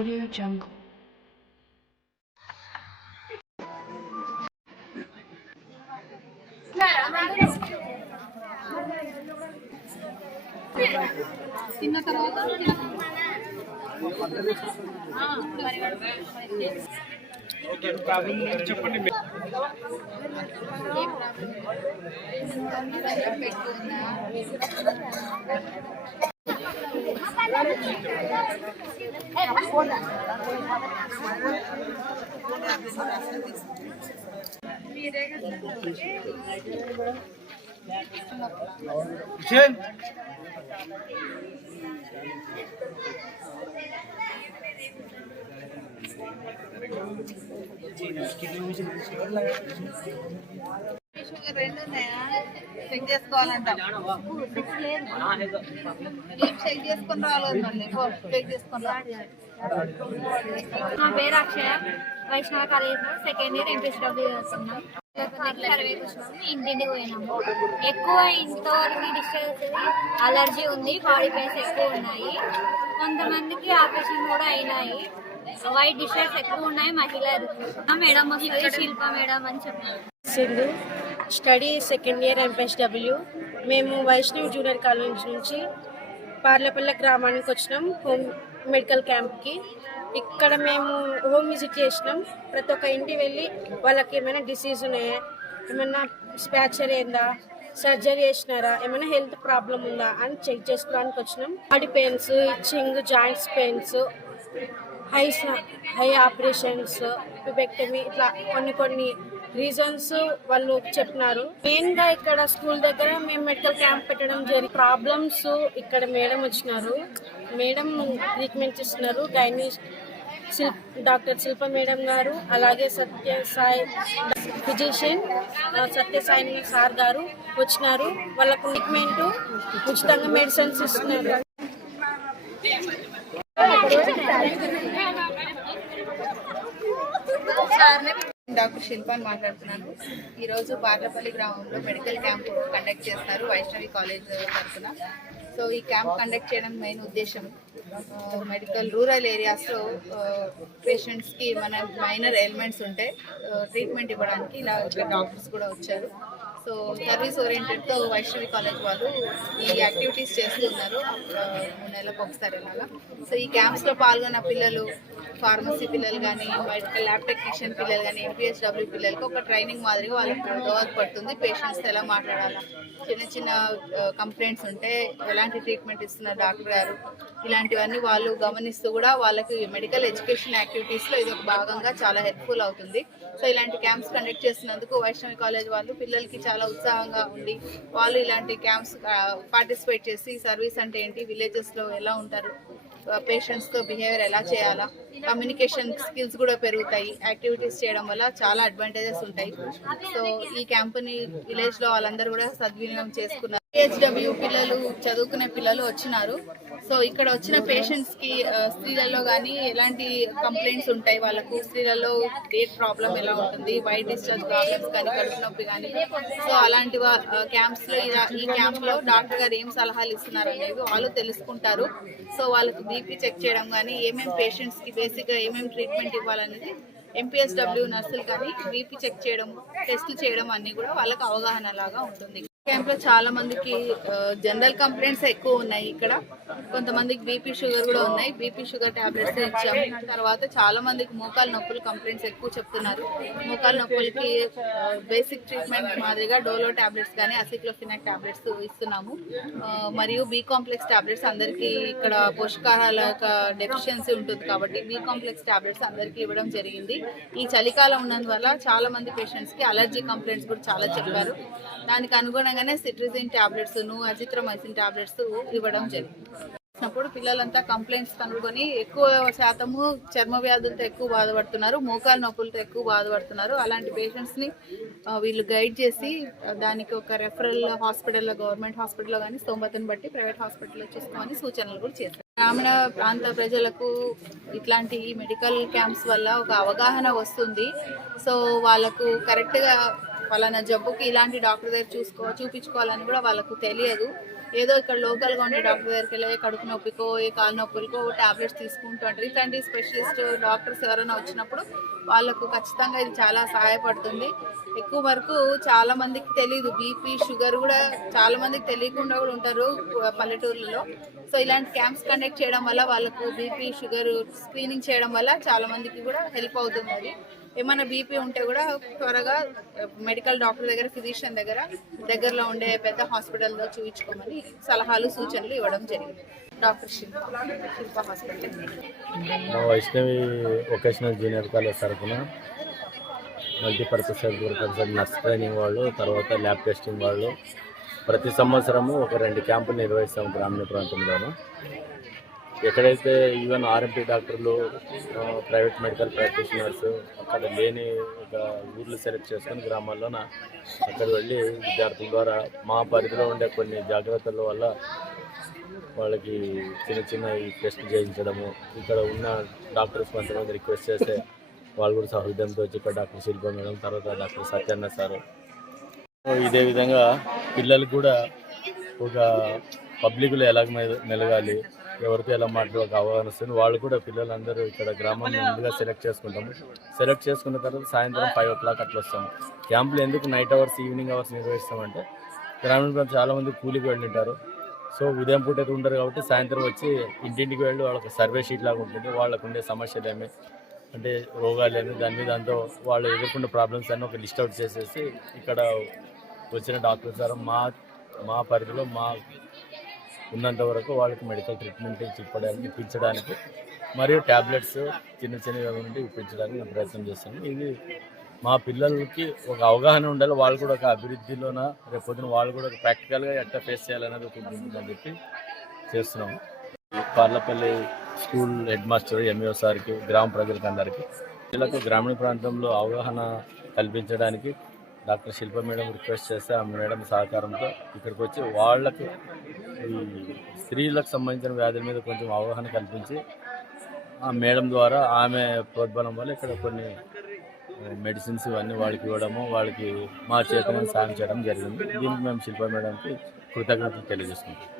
Audio Jungle. తిన్న తర్వాత చెప్పండి. చెక్ చేసుకోవాలంట. చెక్ చేసుకుని రాలేదు, మళ్ళీ చెక్ చేసుకుని రావాలి. నా పేరు అక్షయ, వైష్ణవ కాలేజ్ సెకండ్ ఇయర్ ఎంపీఎస్డబ్ల్యూ చేస్తున్నాం. ఇంటింటికి పోయినాము. ఎక్కువ ఇంతవరకు డిస్టర్బ్ అలర్జీ ఉంది, బాడీ పెయిన్స్ ఎక్కువ ఉన్నాయి. కొంతమందికి ఆపరేషన్ కూడా అయినాయి. వైట్ డిస్టర్బ్స్ ఎక్కువ ఉన్నాయి. మహిళ మేడం వస్తుంది, శిల్ప మేడం అని చెప్పారు. Sindhu, study second year MPSW. మేము వైష్ణవ్ జూనియర్ కాలేజ్ నుంచి పార్లపల్లి గ్రామానికి వచ్చినాం హోమ్ మెడికల్ క్యాంప్కి. ఇక్కడ మేము హోమ్ విజిట్ చేసినాం. ప్రతి ఒక్క ఇంటికి వెళ్ళి వాళ్ళకి ఏమైనా డిసీజ్ ఉన్నాయా, ఏమైనా స్పాచర్ అయిందా, సర్జరీ చేసినారా, ఏమైనా హెల్త్ ప్రాబ్లం ఉందా అని చెక్ చేసుకోవడానికి వచ్చినాం. Body pains, itching, joints pains, హై ఆపరేషన్స్, పిబెక్టమీ, ఇట్లా కొన్ని రీజన్స్ వాళ్ళు చెప్పినారు. మెయిన్గా ఇక్కడ స్కూల్ దగ్గర మేము మెడికల్ క్యాంప్ పెట్టడం జరిగింది. ప్రాబ్లమ్స్ ఇక్కడ మేడం వచ్చినారు, మేడం ట్రీట్మెంట్ ఇస్తున్నారు. డాక్టర్ శిల్ప మేడం గారు, అలాగే సత్యసాయి ఫిజిషియన్ సత్యసాయి సార్ గారు వచ్చినారు. వాళ్ళకు ట్రీట్మెంట్, ఉచితంగా మెడిసిన్స్ ఇస్తున్నారు. డాక్టర్ శిల్పాన్ని మాట్లాడుతున్నాను. ఈరోజు పార్లపల్లి గ్రామంలో మెడికల్ క్యాంప్ కండక్ట్ చేస్తున్నారు వైష్ణవి కాలేజ్ తరఫున. సో ఈ క్యాంప్ కండక్ట్ చేయడం మెయిన్ ఉద్దేశం మెడికల్ రూరల్ ఏరియాస్లో పేషెంట్స్కి మన మైనర్ ఎలిమెంట్స్ ఉంటే ట్రీట్మెంట్ ఇవ్వడానికి ఇలా డాక్టర్స్ కూడా వచ్చారు. సో సర్వీస్ ఓరియంటెడ్తో వైష్ణవి కాలేజ్ వాళ్ళు ఈ యాక్టివిటీస్ చేస్తున్నారు 3 నెలలకు ఒకసారి ఇలాగా. సో ఈ క్యాంప్స్లో పాల్గొన్న పిల్లలు, ఫార్మసీ పిల్లలు కానీ, మెడికల్ ల్యాబ్ టెక్నీషియన్ పిల్లలు కానీ, ఎంపీఎస్డబ్ల్యూ పిల్లలకి ఒక ట్రైనింగ్ మాదిరిగా వాళ్ళకి దోహదపడుతుంది. పేషెంట్స్తో ఎలా మాట్లాడాలా, చిన్న కంప్లైంట్స్ ఉంటే ఎలాంటి ట్రీట్మెంట్ ఇస్తున్నారు డాక్టర్ గారు, ఇలాంటివన్నీ వాళ్ళు గమనిస్తూ కూడా వాళ్ళకి మెడికల్ ఎడ్యుకేషన్ యాక్టివిటీస్లో ఇది ఒక భాగంగా చాలా హెల్ప్ఫుల్ అవుతుంది. సో ఇలాంటి క్యాంప్స్ కండక్ట్ చేస్తున్నందుకు వైష్ణవి కాలేజ్ వాళ్ళు పిల్లలకి చాలా ఉత్సాహంగా ఉండి వాళ్ళు ఇలాంటి క్యాంప్స్ పార్టిసిపేట్ చేసి సర్వీస్ అంటే ఏంటి, విలేజెస్లో ఎలా ఉంటారు, పేషెంట్స్తో బిహేవియర్ ఎలా చేయాలా, కమ్యూనికేషన్ స్కిల్స్ కూడా పెరుగుతాయి. యాక్టివిటీస్ చేయడం వల్ల చాలా అడ్వాంటేజెస్ ఉంటాయి. సో ఈ క్యాంపుని విలేజ్లో వాళ్ళందరూ కూడా సద్వినియోగం చేసుకున్నారు. PHW పిల్లలు, చదువుకునే పిల్లలు వచ్చినారు. సో ఇక్కడ వచ్చిన పేషెంట్స్కి స్త్రీలలో కానీ ఎలాంటి కంప్లైంట్స్ ఉంటాయి, వాళ్ళకు స్త్రీలలో డేట్ ప్రాబ్లం ఎలా ఉంటుంది, వైట్ డిశ్చార్జ్ ప్రాబ్లమ్స్ కానీ, కడుపు నొప్పి కానీ, సో అలాంటి క్యాంప్స్లో ఈ క్యాంప్లో డాక్టర్ గారు ఏం సలహాలు ఇస్తున్నారు అనేవి వాళ్ళు తెలుసుకుంటారు. సో వాళ్ళకు బీపీ చెక్ చేయడం కానీ, ఏమేమి పేషెంట్స్కి బేసిక్గా ఏమేమి ట్రీట్మెంట్ ఇవ్వాలనేది ఎంపీఎస్డబ్ల్యూ నర్సులు కానీ బీపీ చెక్ చేయడం, టెస్టులు చేయడం అన్నీ కూడా వాళ్ళకు అవగాహన లాగా ఉంటుంది. క్యాంప్లో చాలా మందికి జనరల్ కంప్లైంట్స్ ఎక్కువ ఉన్నాయి. ఇక్కడ కొంతమందికి బీపీ షుగర్ కూడా ఉన్నాయి. బీపీ షుగర్ టాబ్లెట్స్ ఇచ్చాము. తర్వాత చాలా మందికి మోకాలు నొప్పులు కంప్లైంట్స్ ఎక్కువ చెప్తున్నారు. మోకాలు నొప్పులకి బేసిక్ ట్రీట్మెంట్ మాదిరిగా డోలో టాబ్లెట్స్ కానీ, అసిక్లోఫినాక్ టాబ్లెట్స్ ఇస్తున్నాము. మరియు బి కాంప్లెక్స్ టాబ్లెట్స్ అందరికీ ఇక్కడ పోషకాహారాల డెఫిషియన్సీ ఉంటుంది కాబట్టి బి కాంప్లెక్స్ టాబ్లెట్స్ అందరికీ ఇవ్వడం జరిగింది. ఈ చలికాలం ఉన్నందువల్ల చాలా మంది పేషెంట్స్కి అలర్జీ కంప్లైంట్స్ కూడా చాలా చెప్పారు. దానికి అనుగుణంగానే సిట్రిజిన్ టాబ్లెట్స్, అజిత్రోమైసిన్ టాబ్లెట్స్ ఇవ్వడం జరిగింది. అప్పుడు పిల్లలంతా కంప్లైంట్స్ కనుక్కొని ఎక్కువ శాతము చర్మ వ్యాధులతో ఎక్కువ బాధపడుతున్నారు, మోకాలు నొప్పులతో ఎక్కువ బాధపడుతున్నారు. అలాంటి పేషెంట్స్ని వీళ్ళు గైడ్ చేసి దానికి ఒక రెఫరల్ హాస్పిటల్లో, గవర్నమెంట్ హాస్పిటల్లో కానీ స్తోమతను బట్టి ప్రైవేట్ హాస్పిటల్లో చూసుకోమని సూచనలు కూడా చేశారు. గ్రామీణ ప్రాంత ప్రజలకు ఇట్లాంటి మెడికల్ క్యాంప్స్ వల్ల ఒక అవగాహన వస్తుంది. సో వాళ్ళకు కరెక్ట్గా పలానా జబ్బుకి ఇలాంటి డాక్టర్ దగ్గర చూపించుకోవాలని కూడా వాళ్ళకు తెలియదు. ఏదో ఇక్కడ లోకల్గా ఉండే డాక్టర్ దగ్గరికి వెళ్ళి కడుపు నొప్పికో ఏ కాలు నొప్పులకో టాబ్లెట్స్ తీసుకుంటూ ఉంటారు. ఇట్లాంటి స్పెషలిస్ట్ డాక్టర్స్ ఎవరైనా వచ్చినప్పుడు వాళ్ళకు ఖచ్చితంగా ఇది చాలా సహాయపడుతుంది. ఎక్కువ వరకు చాలా మందికి తెలియదు, బీపీ షుగర్ కూడా చాలా మందికి తెలియకుండా కూడా ఉంటారు పల్లెటూర్లలో. సో ఇలాంటి క్యాంప్స్ కండక్ట్ చేయడం వల్ల వాళ్ళకు బీపీ షుగర్ స్క్రీనింగ్ చేయడం వల్ల చాలా మందికి కూడా హెల్ప్ అవుతుంది. అది ఏమైనా బీపీ ఉంటే కూడా త్వరగా మెడికల్ డాక్టర్ దగ్గర ఫిజిషియన్ దగ్గరలో ఉండే పెద్ద హాస్పిటల్లో చూపించుకోమని సలహాలు సూచనలు ఇవ్వడం జరిగింది. డాక్టర్ శిల్ప హాస్పిటల్. మా వైష్ణవి వొకేషనల్ జూనియర్ కాలేజ్ తరఫున మల్టీపర్పస్ అగ్రికల్చర్ నర్స్ ట్రైనింగ్ వాళ్ళు, తర్వాత ల్యాబ్ టెస్టింగ్ వాళ్ళు ప్రతి సంవత్సరము ఒక 2 క్యాంపులు నిర్వహిస్తాము గ్రామీణ ప్రాంతంలోనూ. ఎక్కడైతే ఈవెన్ ఆర్ఎంపీ డాక్టర్లు, ప్రైవేట్ మెడికల్ ప్రాక్టీషనర్స్ అక్కడ లేని ఒక ఊర్లు సెలెక్ట్ చేసుకుని గ్రామాల్లోన అక్కడ వెళ్ళి విద్యార్థుల ద్వారా మా పరిధిలో ఉండే కొన్ని జాగ్రత్తల వల్ల వాళ్ళకి చిన్న ఈ టెస్ట్ చేయించడము, ఇక్కడ ఉన్న డాక్టర్స్ కొంతమంది రిక్వెస్ట్ చేస్తే వాళ్ళు కూడా సహృదయంతో వచ్చి ఇక్కడ డాక్టర్ శిల్ప మేడం, తర్వాత డాక్టర్ సత్యన్న సారు. ఇదే విధంగా పిల్లలకు కూడా ఒక పబ్లిక్లో ఎలా మెలగాలి, ఎవరితో ఎలా మాట్లాడే ఒక అవగాహన వస్తుంది. వాళ్ళు కూడా పిల్లలందరూ ఇక్కడ గ్రామంలో ముందుగా సెలెక్ట్ చేసుకుంటాము. సెలెక్ట్ చేసుకున్న తర్వాత సాయంత్రం 5 o'clock అట్లా వస్తాము. క్యాంపులు ఎందుకు నైట్ అవర్స్, ఈవినింగ్ అవర్స్ నిర్వహిస్తామంటే గ్రామీణ ప్రాంతం చాలామంది కూలికి వెళ్ళింటారు. సో ఉదయం పూట అయితే ఉండరు కాబట్టి సాయంత్రం వచ్చి ఇంటింటికి వెళ్ళి వాళ్ళకి సర్వే షీట్ లాగా ఉంటుంది. వాళ్ళకు ఉండే సమస్యలు ఏమి అంటే రోగాలు ఏమి, దాని మీద అంతా వాళ్ళు ఎదుర్కొన్న ప్రాబ్లమ్స్ అన్నీ ఒక లిస్ట్ అవుట్ చేసేసి ఇక్కడ వచ్చిన డాక్టర్ సార్ మా పరిధిలో మా ఉన్నంత వరకు వాళ్ళకి మెడికల్ ట్రీట్మెంట్ ఇప్పించడానికి మరియు ట్యాబ్లెట్స్ చిన్నవి నుండి ఇప్పించడానికి మేము ప్రయత్నం చేస్తాము. ఇది మా పిల్లలకి ఒక అవగాహన ఉండాలి, వాళ్ళు కూడా ఒక అభివృద్ధిలోన రేపొద్దున వాళ్ళు కూడా ప్రాక్టికల్గా ఎట్లా ఫేస్ చేయాలనేది ఒక ఉంటుందని చెప్పి చేస్తున్నాము. Parlapalli school head master MEO సార్కి, గ్రామ ప్రజలకు అందరికీ పిల్లలకు గ్రామీణ ప్రాంతంలో అవగాహన కల్పించడానికి డాక్టర్ శిల్ప మేడం రిక్వెస్ట్ చేస్తే ఆ మేడం సహకారంతో ఇక్కడికి వచ్చి వాళ్ళకి ఈ స్త్రీలకు సంబంధించిన వ్యాధుల మీద కొంచెం అవగాహన కల్పించి ఆ మేడం ద్వారా ఆమె ప్రోద్బలం వల్ల ఇక్కడ కొన్ని మెడిసిన్స్ ఇవన్నీ వాళ్ళకి ఇవ్వడము, వాళ్ళకి మా చేతనే సాయం చేయడం జరిగింది. దీనికి మేము శిల్ప మేడంకి కృతజ్ఞతలు తెలియజేస్తున్నాం.